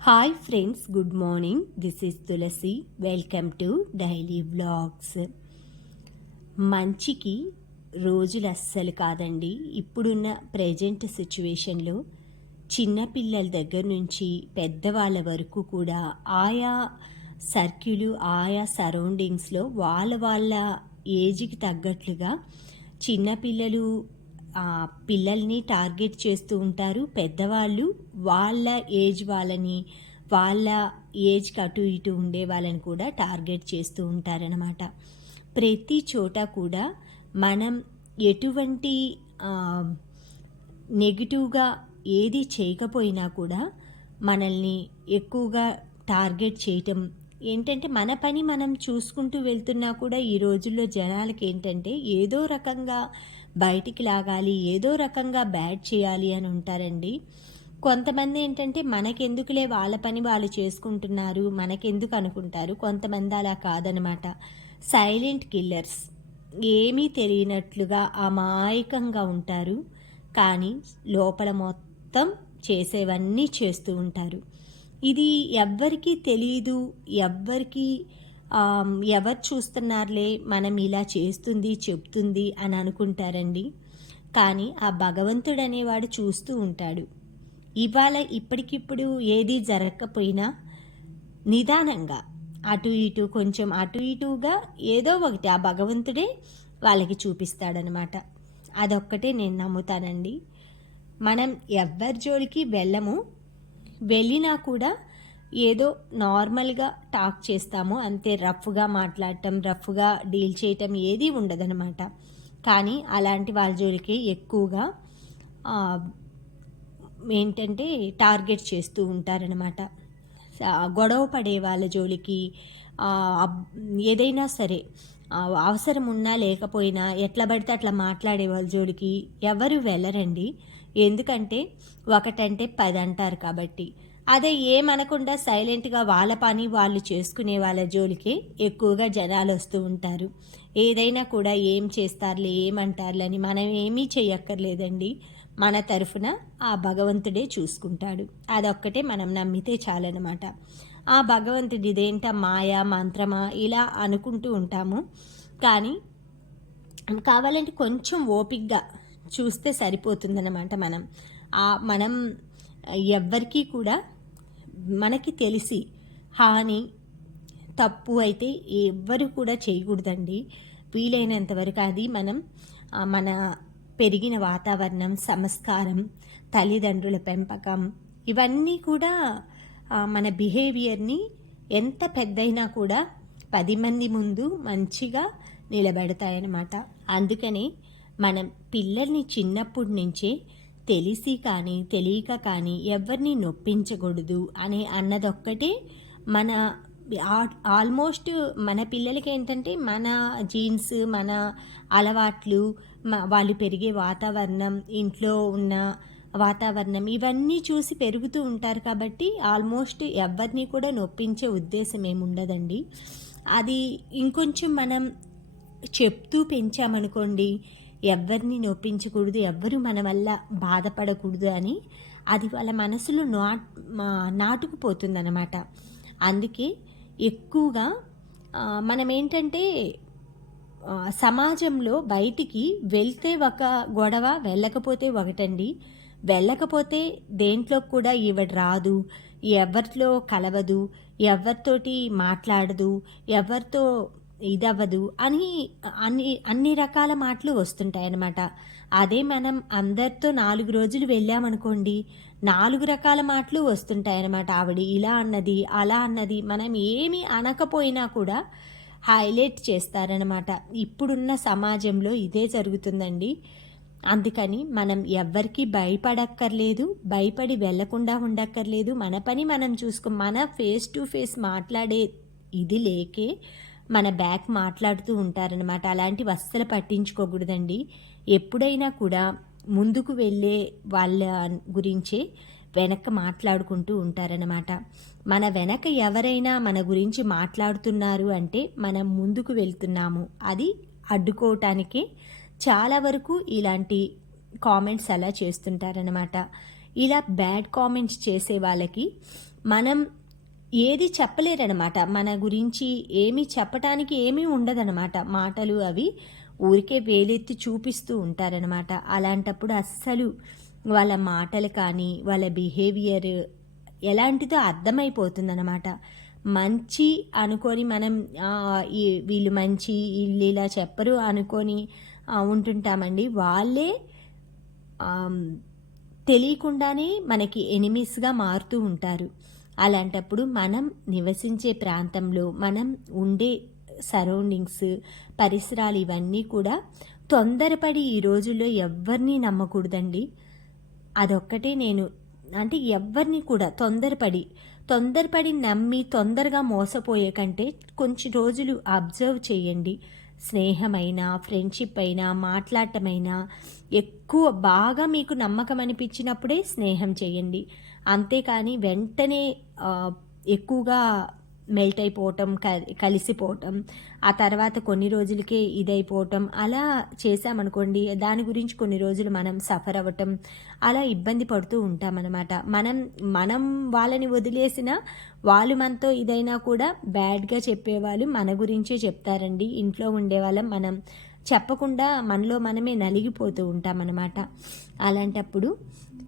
Hi friends, good morning. This is Tulasi. Welcome to daily vlogs. మంచికి రోజులు అస్సలు కాదండి. ఇప్పుడున్న ప్రజెంట్ సిచ్యువేషన్లో చిన్నపిల్లల దగ్గర నుంచి పెద్దవాళ్ళ వరకు కూడా ఆయా సర్కిలు, ఆయా సరౌండింగ్స్లో వాళ్ళ ఏజ్కి తగ్గట్లుగా చిన్నపిల్లలు పిల్లల్ని టార్గెట్ చేస్తూ ఉంటారు. పెద్దవాళ్ళు వాళ్ళ ఏజ్ వాళ్ళని, వాళ్ళ ఏజ్కి అటు ఇటు ఉండే వాళ్ళని కూడా టార్గెట్ చేస్తూ ఉంటారనమాట. ప్రతి చోట కూడా మనం ఎటువంటి నెగిటివ్గా ఏది చేయకపోయినా కూడా మనల్ని ఎక్కువగా టార్గెట్ చేయటం ఏంటంటే, మన పని మనం చూసుకుంటూ వెళ్తున్నా కూడా ఈ రోజుల్లో జనాలకి ఏంటంటే ఏదో రకంగా బయటికి లాగాలి, ఏదో రకంగా బ్యాడ్ చేయాలి అని ఉంటారండి. కొంతమంది ఏంటంటే మనకెందుకులే, వాళ్ళ పని వాళ్ళు చేసుకుంటున్నారు, మనకెందుకు అనుకుంటారు. కొంతమంది అలా కాదనమాట. సైలెంట్ కిల్లర్స్, ఏమీ తెలియనట్లుగా అమాయకంగా ఉంటారు, కానీ లోపల మొత్తం చేసేవన్నీ చేస్తూ ఉంటారు. ఇది ఎవ్వరికీ తెలియదు, ఎవరు చూస్తున్నారులే, మనం ఇలా చేస్తుంది చెప్తుంది అని అనుకుంటారండి. కానీ ఆ భగవంతుడు అనేవాడు చూస్తూ ఉంటాడు. ఇవాళ ఇప్పటికిప్పుడు ఏది జరగకపోయినా నిదానంగా కొంచెం అటు ఇటుగా ఏదో ఒకటి ఆ భగవంతుడే వాళ్ళకి చూపిస్తాడనమాట. అదొక్కటే నేను నమ్ముతానండి. మనం ఎవ్వరి జోలికి వెళ్ళినా కూడా ఏదో నార్మల్గా టాక్ చేస్తాము అంతే. రఫ్గా మాట్లాడటం, రఫ్గా డీల్ చేయటం ఏది ఉండదనమాట. కానీ అలాంటి వాళ్ళ జోలికి ఎక్కువగా ఏంటంటే టార్గెట్ చేస్తూ ఉంటారనమాట. గొడవ పడే వాళ్ళ జోలికి, ఏదైనా సరే అవసరం ఉన్నా లేకపోయినా ఎట్లా పడితే అట్లా మాట్లాడే వాళ్ళ జోలికి ఎవరు వెళ్ళరండి. ఎందుకంటే ఒకటంటే 10 అంటారు కాబట్టి. అదే ఏమనకుండా సైలెంట్గా వాళ్ళ పని వాళ్ళు చేసుకునే వాళ్ళ జోలికి ఎక్కువగా జనాలు వస్తూ ఉంటారు. ఏదైనా కూడా ఏం చేస్తారులే, ఏమంటారులే అని మనం ఏమీ చెయ్యక్కర్లేదండి. మన తరఫున ఆ భగవంతుడే చూసుకుంటాడు. అదొక్కటే మనం నమ్మితే చాలన్నమాట. ఆ భగవంతుడి ఇదేంట మాయా మంత్రమా ఇలా అనుకుంటూ ఉంటాము. కానీ కావాలంటే కొంచెం ఓపికగా చూస్తే సరిపోతుందన్నమాట. మనం ఎవ్వరికీ కూడా మనకి తెలిసి హాని, తప్పు అయితే ఎవ్వరు కూడా చేయకూడదండి. వీలైనంత వరకు అది మన పెరిగిన వాతావరణం, సంస్కారం, తల్లిదండ్రుల పెంపకం, ఇవన్నీ కూడా మన బిహేవియర్ని ఎంత పెద్దయినా కూడా 10 మంది ముందు మంచిగా నిలబెడతాయన్నమాట. అందుకని మనం పిల్లల్ని చిన్నప్పటి నుంచే తెలిసి కానీ తెలియక కానీ ఎవరిని నొప్పించకూడదు అన్నదొక్కటే మన ఆల్మోస్ట్ మన పిల్లలకి ఏంటంటే మన జీన్స్, మన అలవాట్లు, వాళ్ళు పెరిగే వాతావరణం, ఇంట్లో ఉన్న వాతావరణం ఇవన్నీ చూసి పెరుగుతూ ఉంటారు. కాబట్టి ఆల్మోస్ట్ ఎవరిని కూడా నొప్పించే ఉద్దేశం ఏముండదండి. అది ఇంకొంచెం మనం చెప్తూ పెంచామనుకోండి, ఎవరిని నొప్పించకూడదు, ఎవ్వరు మన వల్ల బాధపడకూడదు అని అది వాళ్ళ మనసులో నాటుకుపోతుందన్నమాట. అందుకే ఎక్కువగా మనం ఏంటంటే సమాజంలో బయటికి వెళ్తే ఒక గొడవ, వెళ్ళకపోతే ఒకటండి. వెళ్ళకపోతే దేంట్లో కూడా ఈవిడ రాదు, ఎవరిలో కలవదు, ఎవరితోటి మాట్లాడదు, ఎవరితో ఇదవ్వదు అని అన్ని రకాల మాటలు వస్తుంటాయన్నమాట. అదే మనం అందరితో 4 రోజులు వెళ్ళామనుకోండి, 4 రకాల మాటలు వస్తుంటాయన్నమాట. ఆవిడ ఇలా అన్నది, అలా అన్నది, మనం ఏమి అనకపోయినా కూడా హైలైట్ చేస్తారనమాట. ఇప్పుడున్న సమాజంలో ఇదే జరుగుతుందండి. అందుకని మనం ఎవ్వరికీ భయపడక్కర్లేదు, భయపడి వెళ్లకుండా ఉండక్కర్లేదు. మన పని మనం మన ఫేస్ టు ఫేస్ మాట్లాడే ఇది లేకే మన బ్యాక్ మాట్లాడుతూ ఉంటారనమాట. అలాంటివి అస్సలు పట్టించుకోకూడదండి. ఎప్పుడైనా కూడా ముందుకు వెళ్ళే వాళ్ళ గురించే వెనక మాట్లాడుకుంటూ ఉంటారనమాట. మన వెనక ఎవరైనా మన గురించి మాట్లాడుతున్నారు అంటే మనం ముందుకు వెళ్తున్నాము. అది అడ్డుకోవటానికే చాలా వరకు ఇలాంటి కామెంట్స్ అలా చేస్తుంటారనమాట. ఇలా బ్యాడ్ కామెంట్స్ చేసే వాళ్ళకి మనం ఏది చెప్పలేరనమాట. మన గురించి ఏమీ చెప్పటానికి ఏమీ ఉండదనమాట. మాటలు అవి ఊరికే వేలెత్తి చూపిస్తూ ఉంటారనమాట. అలాంటప్పుడు అస్సలు వాళ్ళ మాటలు కానీ, వాళ్ళ బిహేవియర్ ఎలాంటిదో అర్థమైపోతుందనమాట. మంచి అనుకోని మనం వీళ్ళు మంచి, ఈళ్ళిలా చెప్పరు అనుకోని ఉంటుంటామండి. వాళ్ళే ఆహ్, తెలియకుండానే మనకి ఎనిమీస్‌గా మారుతూ ఉంటారు. అలాంటప్పుడు మనం నివసించే ప్రాంతంలో, మనం ఉండే సరౌండింగ్స్, పరిసరాలు ఇవన్నీ కూడా తొందరపడి ఈ రోజుల్లో ఎవ్వరిని నమ్మకూడదండి. అదొక్కటే నేను అంటే ఎవ్వరిని కూడా తొందరపడి నమ్మి తొందరగా మోసపోయే కంటే కొంచెం రోజులు అబ్జర్వ్ చేయండి. స్నేహమైనా, ఫ్రెండ్‌షిప్ అయినా, మాట్లాడటమైనా ఎక్కువ బాగా మీకు నమ్మకం అనిపించినప్పుడే స్నేహం చేయండి. అంతేకాని వెంటనే ఎక్కువగా మెల్ట్ అయిపోవటం, కలిసిపోవటం, ఆ తర్వాత కొన్ని రోజులకే ఇదైపోవటం అలా చేశామనుకోండి, దాని గురించి కొన్ని రోజులు మనం సఫర్ అవ్వటం, అలా ఇబ్బంది పడుతూ ఉంటామనమాట. మనం వాళ్ళని వదిలేసినా వాళ్ళు మనతో ఇదైనా కూడా బ్యాడ్‌గా చెప్పేవాళ్ళు మన గురించే చెప్తారండి. ఇంట్లో ఉండేవాళ్ళం మనం చెప్పకుండా మనలో మనమే నలిగిపోతూ ఉంటామనమాట. అలాంటప్పుడు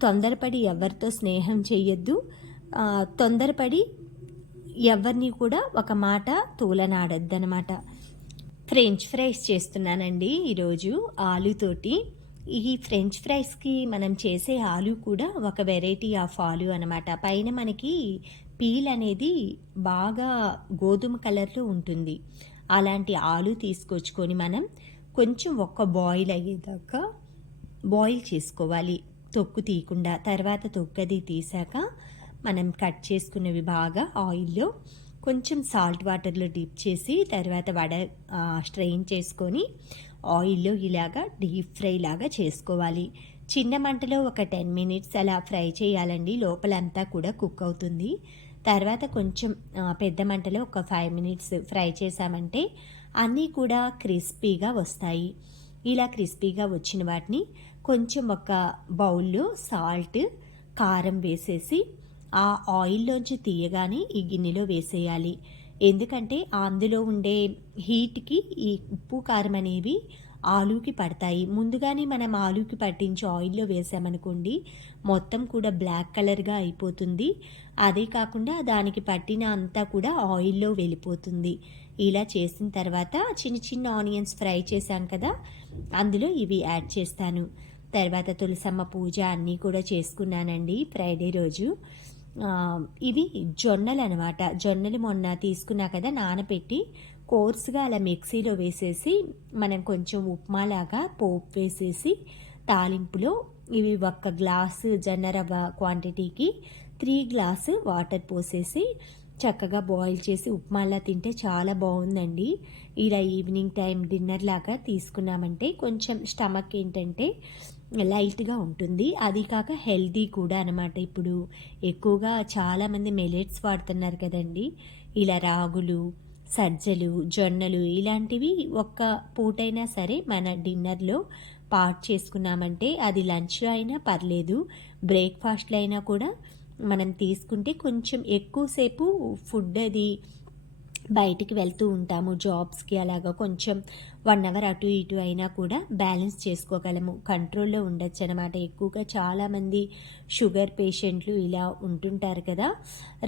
తొందరపడి ఎవరితో స్నేహం చెయ్యొద్దు. తొందరపడి ఎవరిని కూడా ఒక మాట తూలనాడొద్దనమాట. ఫ్రెంచ్ ఫ్రైస్ చేస్తున్నానండి ఈరోజు ఆలూతోటి. ఈ ఫ్రెంచ్ ఫ్రైస్‌కి మనం చేసే ఆలు కూడా ఒక వెరైటీ ఆఫ్ ఆలు అనమాట. పైన మనకి పీల్ అనేది బాగా గోధుమ కలర్‌లో ఉంటుంది. అలాంటి ఆలు తీసుకొచ్చుకొని మనం కొంచెం ఒక్క బాయిల్ అయ్యేదాకా బాయిల్ చేసుకోవాలి. తొక్కు తీయకుండా. తర్వాత తొక్కది తీసాక మనం కట్ చేసుకున్నవి బాగా ఆయిల్‌లో కొంచెం సాల్ట్ వాటర్‌లో డిప్ చేసి తర్వాత స్ట్రెయిన్ చేసుకొని ఆయిల్‌లో ఇలాగా డీప్ ఫ్రై లాగా చేసుకోవాలి. చిన్న మంటలో ఒక 10 మినిట్స్ అలా ఫ్రై చేయాలండి. లోపలంతా కూడా కుక్ అవుతుంది. తర్వాత కొంచెం పెద్ద మంటలో ఒక 5 మినిట్స్ ఫ్రై చేశామంటే అన్నీ కూడా క్రిస్పీగా వస్తాయి. ఇలా క్రిస్పీగా వచ్చిన వాటిని కొంచెం ఒక బౌల్‌లో సాల్ట్, కారం వేసేసి ఆ ఆయిల్‌లోంచి తీయగానే ఈ గిన్నెలో వేసేయాలి. ఎందుకంటే అందులో ఉండే హీట్‌కి ఈ ఉప్పు, కారం అనేవి ఆలూకి పడతాయి. ముందుగానే మనం ఆలూకి పట్టించి ఆయిల్‌లో వేసామనుకోండి, మొత్తం కూడా బ్లాక్ కలర్‌గా అయిపోతుంది. అదే కాకుండా దానికి పట్టిన అంతా కూడా ఆయిల్‌లో వెళ్ళిపోతుంది. ఇలా చేసిన తర్వాత చిన్న చిన్న ఆనియన్స్ ఫ్రై చేశాం కదా, అందులో ఇవి యాడ్ చేస్తాను. తర్వాత తులసమ్మ పూజ అన్నీ కూడా చేసుకున్నానండి ఫ్రైడే రోజు. ఇవి జొన్నలనమాట. జొన్నలు మొన్న తీసుకున్నా కదా నానబెట్టి కోర్స్‌గా అలా మిక్సీలో వేసేసి మనం కొంచెం ఉప్మాలాగా పోపు వేసేసి తాలింపులో ఇవి ఒక్క గ్లాసు జొన్న రవ్వ క్వాంటిటీకి 3 గ్లాసు వాటర్ పోసేసి చక్కగా బాయిల్ చేసి ఉప్మాలా తింటే చాలా బాగుందండి. ఇలా ఈవినింగ్ టైం డిన్నర్ లాగా తీసుకున్నామంటే కొంచెం స్టమక్ ఏంటంటే లైట్‌గా ఉంటుంది. అది కాక హెల్తీ కూడా అనమాట. ఇప్పుడు ఎక్కువగా చాలామంది మిల్లెట్స్ వాడుతున్నారు కదండీ! ఇలా రాగులు, సజ్జలు, జొన్నలు ఇలాంటివి ఒక్క పూటైనా సరే మన డిన్నర్‌లో పార్ట్ చేసుకున్నామంటే అది లంచ్‌లో అయినా పర్లేదు. బ్రేక్‌ఫాస్ట్‌లో అయినా కూడా మనం తీసుకుంటే కొంచెం ఎక్కువ సేపు ఫుడ్ అది బయటికి వెళ్తూ ఉంటాము జాబ్స్‌కి అలాగా కొంచెం 1 అవర్ అటు ఇటు అయినా కూడా బ్యాలెన్స్ చేసుకోగలము. కంట్రోల్‌లో ఉండొచ్చనమాట. ఎక్కువగా చాలామంది షుగర్ పేషెంట్లు ఇలా ఉంటుంటారు కదా!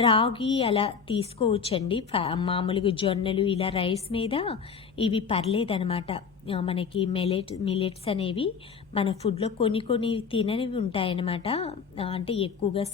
రాగి అలా తీసుకోవచ్చండి. మామూలుగా జొన్నలు ఇలా రైస్ మీద ఇవి పర్లేదనమాట. మనకి మిల్లెట్స్ అనేవి మన ఫుడ్‌లో కొన్ని కొన్ని తిననివి ఉంటాయనమాట. అంటే ఎక్కువగా